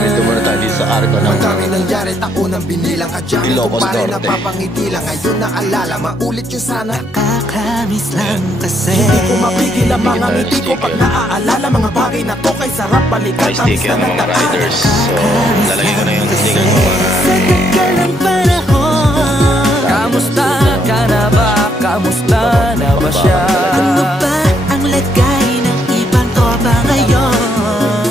Dito muna tayo dito sa arko ng madami nangyari, taunang binilang kadyan. Ilocos Norte Norte. napapangiti lang, ngayon naalala, maulit yun sana. Nakakamiss lang kasi Hindi ko mapigil ang mga ngiti ko pag naaalala mga bagay na to, kay sarap balikan. may sticker ng mga riders. So, lalagay ko na yung sticker ng mga sa tagal ng panahon. Kamusta ka na ba? Kamusta na ba siya? Ano ba ang lagay ng ibang tropa ngayon?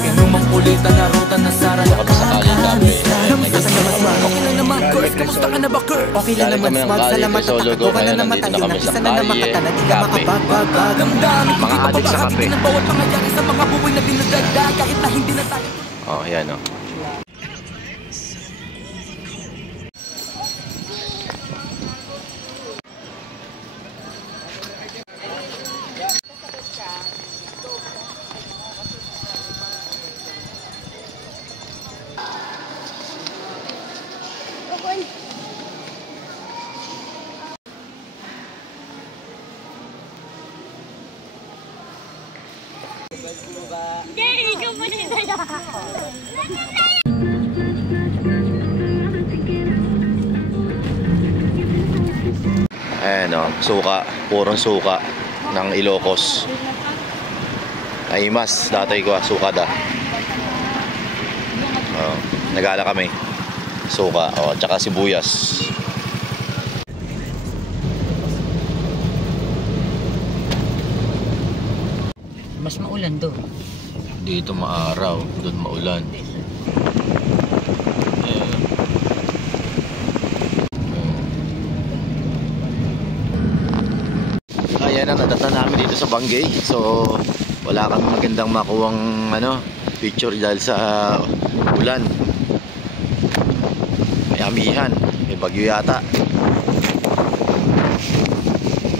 Inumang kulitan na ruta na sara. Nakakamiss lang kasi Okay lang naman, Kurt. Kamusta ka na ba, Kurt? okay lang naman, smart. Salamat at takagawa ka na naman tayo ng isa na naman kata na di ka makapagbabag. Damdamin ko Mga dito adik sa pabahagi kape. ng bawat pangyayari sa mga buhay na dinadagdag kahit na hindi na tayo. Oh, yan oh. Ayan o, suka, purong suka ng Ilocos. Aimas, datay ko suka da. Oh, nagala kami. Suka, oh, tsaka sibuyas. Mas maulan doon. Dito maaraw, doon maulan. Ayan na, nadatnan namin dito sa Banggay. So, wala kami magandang makuwang picture dahil sa ulan. May amihan, may bagyo yata.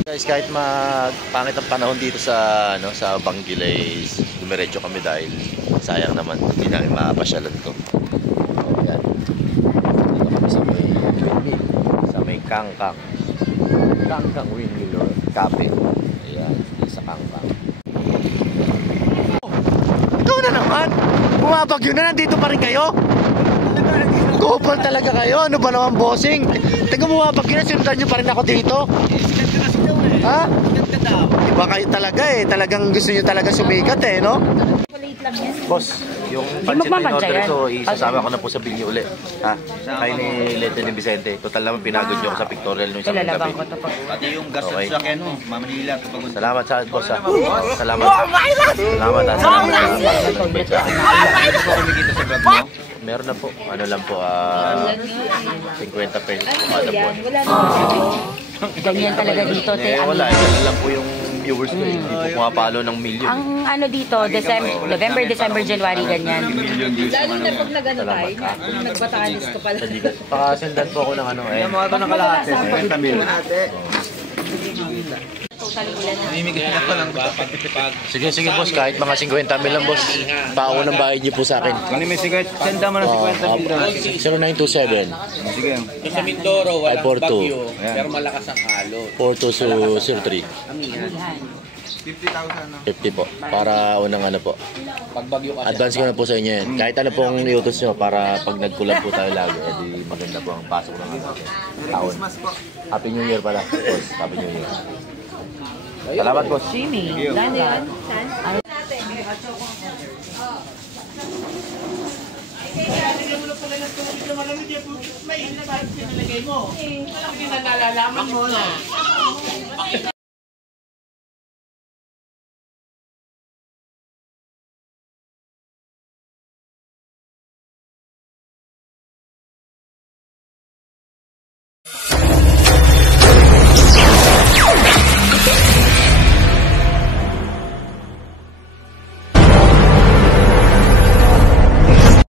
Guys, kahit pangit ang panahon dito sa sa Banggay, dumiretso kami dahil sayang naman hindi namin mapasyalan to. Ayan. Dito kami sa may Kangkang Windmill Cafe. Ayan, dito sa Kangkang. Ikaw na naman! Bumabagyo na, nandito pa rin kayo? Couple talaga kayo, ano ba naman bossing? Taga bumabagyo na, sinundan nyo pa rin ako dito. Ha? Iba kayo talaga talagang gusto nyo talaga sumikat no? Boss, yung pancit na in-order ito, isasama ko na po sa binyo uli. Ha? Kaya ni Lete ni Vicente. Total naman pinagod nyo ako sa pictorial nung isang gabi. Pati yung gas at sakyan mo, Manila. Salamat sa boss ha. Salamat. Salamat ha. Meron na po. Ano lang po, 50 pesos po kada buwan. Ganyan talaga dito, te. Wala, ganyan lang po yung viewers ko. Hindi po pumapalo ng million. Ang ano dito, November, December, January, ganyan. Lalo na pag nag-ano tayo, kung nagbatanis ka pala. Pakasendan po ako ng Mga ito nakalahati, 50 mil. Totally ulan na. Namimigay na pa lang ba? Sige boss, kahit mga 50 mil lang boss. Paako ng bayad niyo po sa akin. Kung may sigat, senda mo ng 50 mil. 0927 Sige. Sa Mindoro, walang 542. bagyo, pero malakas ang alon. 4203. 50 po. Para unang po. Pag bagyo kasi. Advance ko na po sa inyo yan. Kahit ano pong iutos nyo para pag nagkulang po tayo lagi, edi maganda po ang pasok ng taon. Happy New Year pala. Boss, Happy New Year. Salamat boss. Jimmy, Saan yan? Saan?